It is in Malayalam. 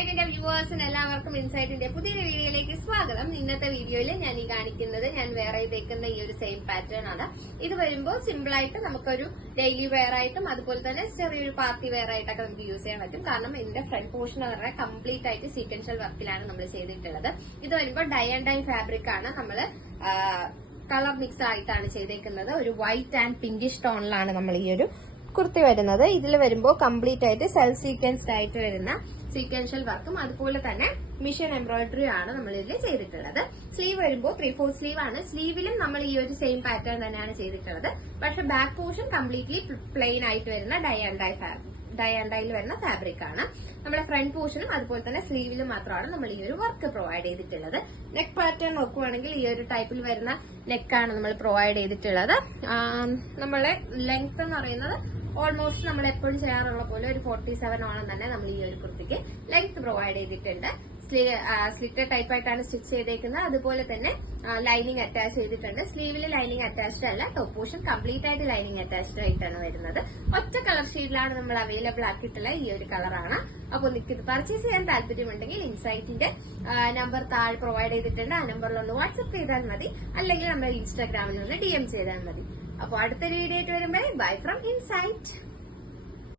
ഇൻസൈറ്റിന്റെ വ്യൂവേഴ്സിന് എല്ലാവർക്കും ഇൻസൈറ്റിന്റെ പുതിയൊരു വീഡിയോയിലേക്ക് സ്വാഗതം. ഇന്നത്തെ വീഡിയോയിൽ ഞാൻ ഈ കാണിക്കുന്നത് ഞാൻ വേറെ തേക്കുന്ന ഈ ഒരു സെയിം പാറ്റേൺ ആണ്. ഇത് വരുമ്പോൾ സിമ്പിൾ ആയിട്ട് നമുക്കൊരു ഡെയിലി വെയർ ആയിട്ടും അതുപോലെ തന്നെ ചെറിയൊരു പാർട്ടി വെയർ ആയിട്ടൊക്കെ നമുക്ക് യൂസ് ചെയ്യാൻ പറ്റും. കാരണം ഇതിന്റെ ഫ്രണ്ട് പോർഷൻ എന്ന് പറഞ്ഞാൽ കംപ്ലീറ്റ് ആയിട്ട് സീക്വൻഷ്യൽ വർക്കിലാണ് നമ്മൾ ചെയ്തിട്ടുള്ളത്. ഇത് വരുമ്പോൾ ഡൈ ആൻഡ് ഡൈ ഫാബ്രിക് ആണ്. നമ്മള് കളർ മിക്സ് ആയിട്ടാണ് ചെയ്തേക്കുന്നത്. ഒരു വൈറ്റ് ആൻഡ് പിങ്കിഷ് ടോണിലാണ് നമ്മൾ ഈ ഒരു കുർത്തി വരുന്നത്. ഇതിൽ വരുമ്പോൾ കംപ്ലീറ്റ് ആയിട്ട് സെൽഫ് സീക്വൻസ്ഡ് ആയിട്ട് വരുന്ന സീക്വൻഷ്യൽ വർക്കും അതുപോലെ തന്നെ മിഷൻ എംബ്രോയിഡറി ആണ് നമ്മൾ ഇതിൽ ചെയ്തിട്ടുള്ളത്. സ്ലീവ് വരുമ്പോൾ 3/4 സ്ലീവ് ആണ്. സ്ലീവിലും നമ്മൾ ഈ ഒരു സെയിം പാറ്റേൺ തന്നെയാണ് ചെയ്തിട്ടുള്ളത്. പക്ഷെ ബാക്ക് പോർഷൻ കംപ്ലീറ്റ്ലി പ്ലെയിൻ ആയിട്ട് വരുന്ന ഡൈ ആൻഡ് ഡൈയിൽ വരുന്ന ഫാബ്രിക് ആണ്. നമ്മുടെ ഫ്രണ്ട് പോർഷനും അതുപോലെ തന്നെ സ്ലീവിലും മാത്രമാണ് നമ്മൾ ഈ ഒരു വർക്ക് പ്രൊവൈഡ് ചെയ്തിട്ടുള്ളത്. നെക്ക് പാറ്റേൺ നോക്കുവാണെങ്കിൽ ഈ ഒരു ടൈപ്പിൽ വരുന്ന നെക്കാണ് നമ്മൾ പ്രൊവൈഡ് ചെയ്തിട്ടുള്ളത്. നമ്മളെ ലെങ്ത് എന്ന് പറയുന്നത് ഓൾമോസ്റ്റ് നമ്മൾ എപ്പോഴും ചെയ്യാറുള്ള പോലെ ഒരു 47 ഓളം തന്നെ നമ്മൾ ഈ ഒരു കുർത്തിക്ക് ലെങ്ത് പ്രൊവൈഡ് ചെയ്തിട്ടുണ്ട്. സ്ലിറ്റർ ടൈപ്പ് ആയിട്ടാണ് സ്റ്റിച്ച് ചെയ്തേക്കുന്നത്. അതുപോലെ തന്നെ ലൈനിങ് അറ്റാച്ച് ചെയ്തിട്ടുണ്ട്. സ്ലീവിൽ ലൈനിങ് അറ്റാച്ച്ഡ് അല്ല, ടോപ്പ് പോർഷൻ കംപ്ലീറ്റ് ആയിട്ട് ലൈനിങ് അറ്റാച്ച്ഡ് ആയിട്ടാണ് വരുന്നത്. ഒറ്റ കളർ ഷെയ്ഡിലാണ് നമ്മൾ അവൈലബിൾ ആക്കിയിട്ടുള്ള ഈ ഒരു കളറാണ്. അപ്പോൾ നിങ്ങൾക്ക് ഇത് പർച്ചേസ് ചെയ്യാൻ താല്പര്യമുണ്ടെങ്കിൽ ഇൻസൈറ്റിന്റെ നമ്പർ താഴെ പ്രൊവൈഡ് ചെയ്തിട്ടുണ്ട്. ആ നമ്പറിലൊന്ന് വാട്സ്ആപ്പ് ചെയ്താൽ മതി, അല്ലെങ്കിൽ നമ്മുടെ ഇൻസ്റ്റാഗ്രാമിൽ ഒന്ന് DM ചെയ്താൽ മതി. അപ്പോൾ അടുത്തൊരു വീഡിയോ ആയിട്ട് വരുമ്പോൾ ബൈ ഫ്രം ഇൻസൈറ്റ്.